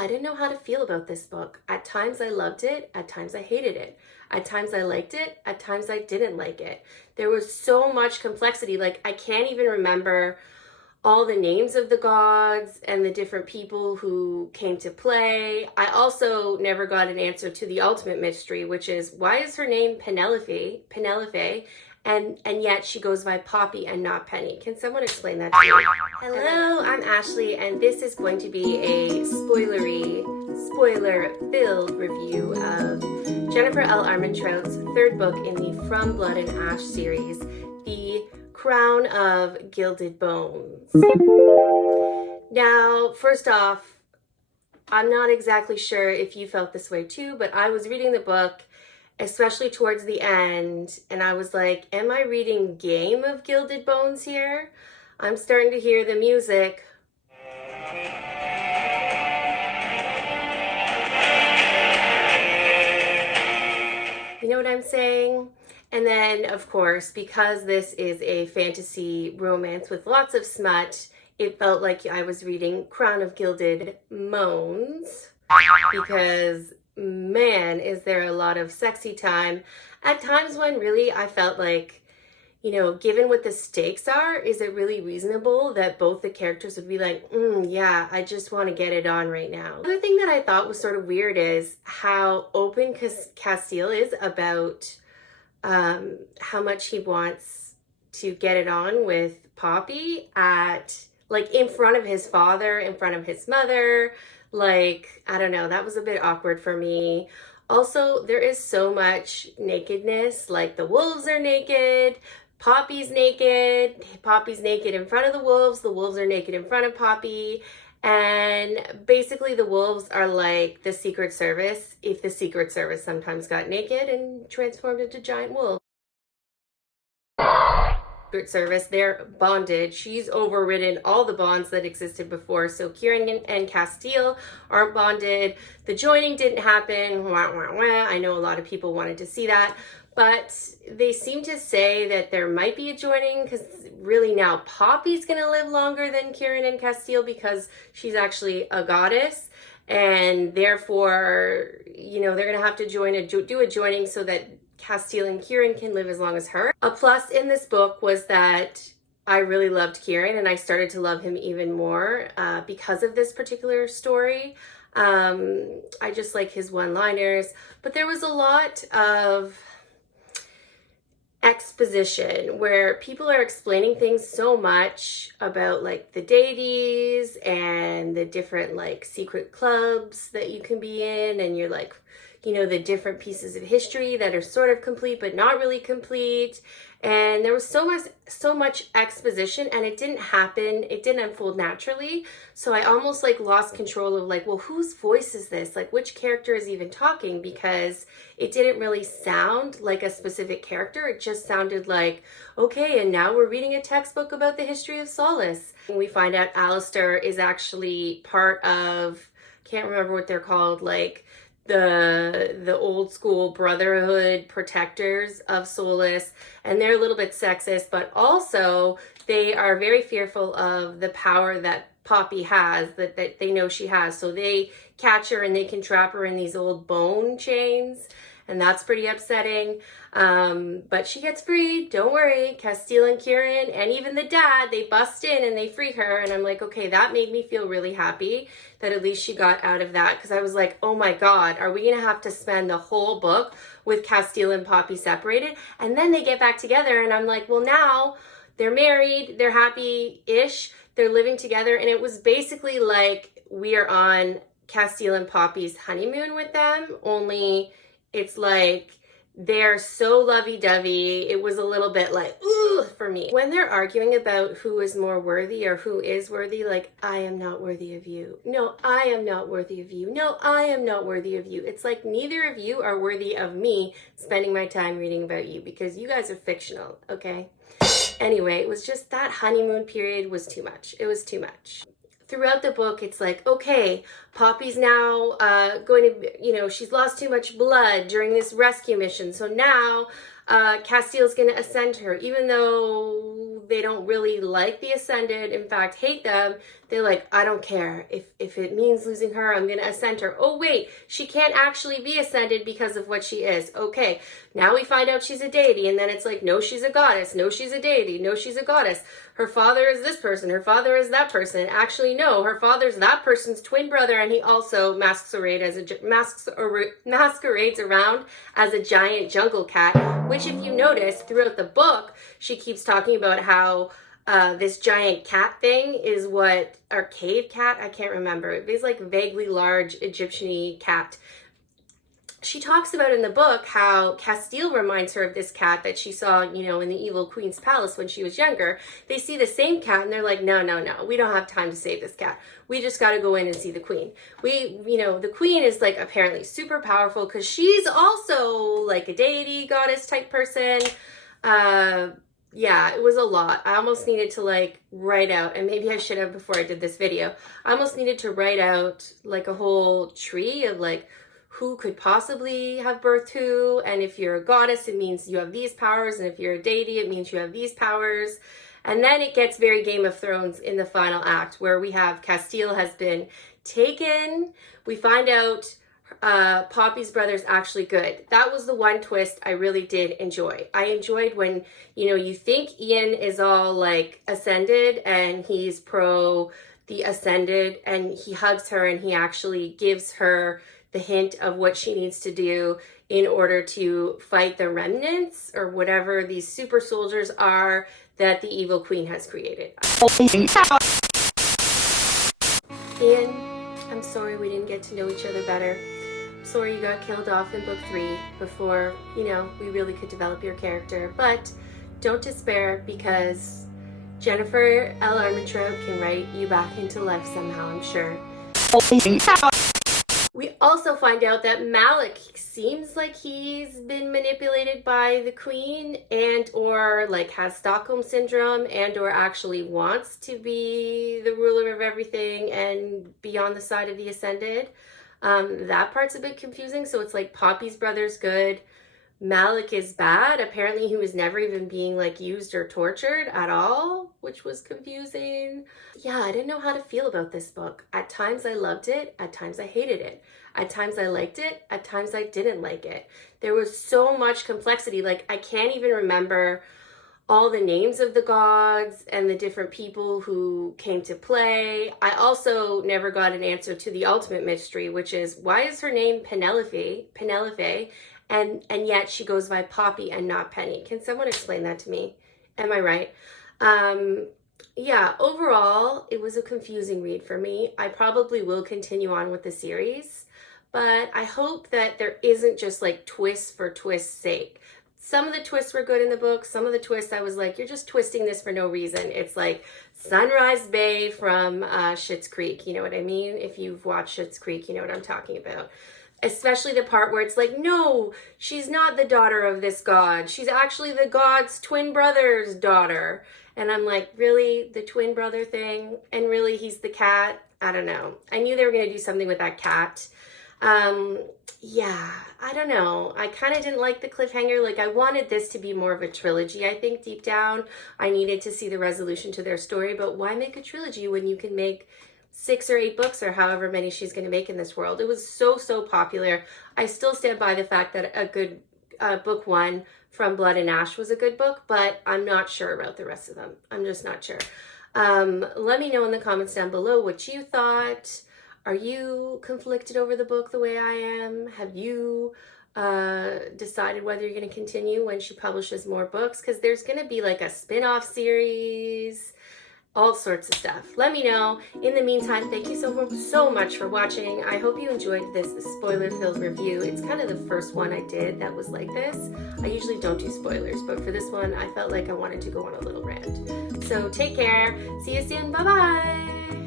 I didn't know how to feel about this book. At times I loved it, at times I hated it. At times I liked it, at times I didn't like it. There was so much complexity. Like, I can't even remember all the names of the gods and the different people who came to play. I also never got an answer to the ultimate mystery, which is, why is her name Penelope, and yet she goes by Poppy and not Penny? Can someone explain that to me? Hello, I'm Ashley, and this is going to be a spoiler-filled review of Jennifer L. Armentrout's third book in the From Blood and Ash series, The Crown of Gilded Bones. Now, first off, I'm not exactly sure if you felt this way too, but I was reading the book, especially towards the end, and I was like, am I reading Game of Gilded Bones here? I'm starting to hear the music. You know what I'm saying? And then, of course, because this is a fantasy romance with lots of smut, it felt like I was reading Crown of Gilded Moans, because man, is there a lot of sexy time. At times when really I felt like, you know, given what the stakes are, is it really reasonable that both the characters would be like, yeah, I just want to get it on right now. The other thing that I thought was sort of weird is how open Castile is about how much he wants to get it on with Poppy in front of his father, in front of his mother. Like, I don't know, that was a bit awkward for me. Also, there is so much nakedness, like the wolves are naked, Poppy's naked in front of the wolves are naked in front of Poppy, and basically the wolves are like the Secret Service, if the Secret Service sometimes got naked and transformed into giant wolves. Secret Service, they're bonded. She's overridden all the bonds that existed before. So Kieran and Castile aren't bonded. The joining didn't happen. Wah, wah, wah. I know a lot of people wanted to see that, but they seem to say that there might be a joining because really now Poppy's going to live longer than Kieran and Castile because she's actually a goddess. And therefore, you know, they're going to have to do a joining so that Castile and Kieran can live as long as her. A plus in this book was that I really loved Kieran, and I started to love him even more because of this particular story. I just like his one-liners, but there was a lot of exposition where people are explaining things so much about like the deities and the different like secret clubs that you can be in, and you're like, you know, the different pieces of history that are sort of complete but not really complete. And there was so much exposition, and it didn't unfold naturally. So I almost like lost control of like, well, whose voice is this? Like, which character is even talking? Because it didn't really sound like a specific character. It just sounded like, okay, and now we're reading a textbook about the history of Solace. And we find out Alistair is actually part of, can't remember what they're called, like the old school Brotherhood protectors of Solace, and they're a little bit sexist, but also they are very fearful of the power that Poppy has, that they know she has. So they catch her and they can trap her in these old bone chains, and that's pretty upsetting. But she gets freed, don't worry. Castile and Kieran and even the dad, they bust in and they free her, and I'm like, okay, that made me feel really happy that at least she got out of that, because I was like, oh my god, are we gonna have to spend the whole book with Castile and Poppy separated, and then they get back together? And I'm like, well, now they're married, they're happy-ish, they're living together, and it was basically like we are on Castile and Poppy's honeymoon with them, only it's like they're so lovey-dovey. It was a little bit like, ooh, for me. When they're arguing about who is more worthy or who is worthy, like, I am not worthy of you. No, I am not worthy of you. No, I am not worthy of you. It's like neither of you are worthy of me spending my time reading about you, because you guys are fictional, okay? Anyway, it was just that honeymoon period was too much. It was too much. Throughout the book, it's like, okay, Poppy's now going to, you know, she's lost too much blood during this rescue mission. So now Castile's going to ascend her. Even though they don't really like the Ascended, in fact, hate them, They're like, I don't care. If it means losing her, I'm going to ascend her. Oh, wait, she can't actually be ascended because of what she is. Okay, now we find out she's a deity, and then it's like, no, she's a goddess. No, she's a deity. No, she's a goddess. Her father is this person. Her father is that person. Actually, no, her father's that person's twin brother, and he also masquerades around as a giant jungle cat, which if you notice throughout the book, she keeps talking about how this giant cat thing is what, or cave cat, I can't remember. It was like vaguely large Egyptian-y cat. She talks about in the book how Castile reminds her of this cat that she saw, you know, in the evil queen's palace when she was younger. They see the same cat and they're like, no, we don't have time to save this cat. We just got to go in and see the queen. The queen is like apparently super powerful because she's also like a deity, goddess type person. Yeah, it was a lot. I almost needed to like write out, and maybe I should have before I did this video, I almost needed to write out like a whole tree of like who could possibly have birth who, and if you're a goddess, it means you have these powers, and if you're a deity, it means you have these powers. And then it gets very Game of Thrones in the final act, where we have Castile has been taken. We find out Poppy's brother's actually good. That was the one twist I really did enjoy. I enjoyed when, you know, you think Ian is all like ascended and he's pro the ascended, and he hugs her and he actually gives her the hint of what she needs to do in order to fight the remnants or whatever these super soldiers are that the evil queen has created. Ian, I'm sorry we didn't get to know each other better. Sorry you got killed off in book 3 before, you know, we really could develop your character. But don't despair, because Jennifer L. Armentrout can write you back into life somehow, I'm sure. We also find out that Malik seems like he's been manipulated by the queen, and or like has Stockholm syndrome, and or actually wants to be the ruler of everything and be on the side of the ascended. That part's a bit confusing. So it's like Poppy's brother's good, Malik is bad. Apparently he was never even being like used or tortured at all, which was confusing. Yeah, I didn't know how to feel about this book. At times I loved it, at times I hated it. At times I liked it, at times I didn't like it. There was so much complexity. Like, I can't even remember all the names of the gods and the different people who came to play. I also never got an answer to the ultimate mystery, which is, why is her name Penelope, and yet she goes by Poppy and not Penny? Can someone explain that to me? Am I right? Yeah, overall, it was a confusing read for me. I probably will continue on with the series, but I hope that there isn't just like twists for twist's sake. Some of the twists were good in the book. Some of the twists I was like, you're just twisting this for no reason. It's like Sunrise Bay from Schitt's Creek. You know what I mean? If you've watched Schitt's Creek, you know what I'm talking about. Especially the part where it's like, no, she's not the daughter of this god. She's actually the god's twin brother's daughter. And I'm like, really? The twin brother thing? And really, he's the cat? I don't know. I knew they were going to do something with that cat. Yeah, I don't know. I kind of didn't like the cliffhanger. Like, I wanted this to be more of a trilogy, I think, deep down. I needed to see the resolution to their story. But why make a trilogy when you can make 6 or 8 books or however many she's going to make in this world? It was so popular. I still stand by the fact that a good book 1 from Blood and Ash was a good book, but I'm not sure about the rest of them. I'm just not sure. Let me know in the comments down below what you thought. Are you conflicted over the book the way I am? Have you decided whether you're going to continue when she publishes more books? Because there's going to be like a spin-off series, all sorts of stuff. Let me know. In the meantime, thank you so much for watching. I hope you enjoyed this spoiler-filled review. It's kind of the first one I did that was like this. I usually don't do spoilers, but for this one, I felt like I wanted to go on a little rant. So take care. See you soon. Bye-bye.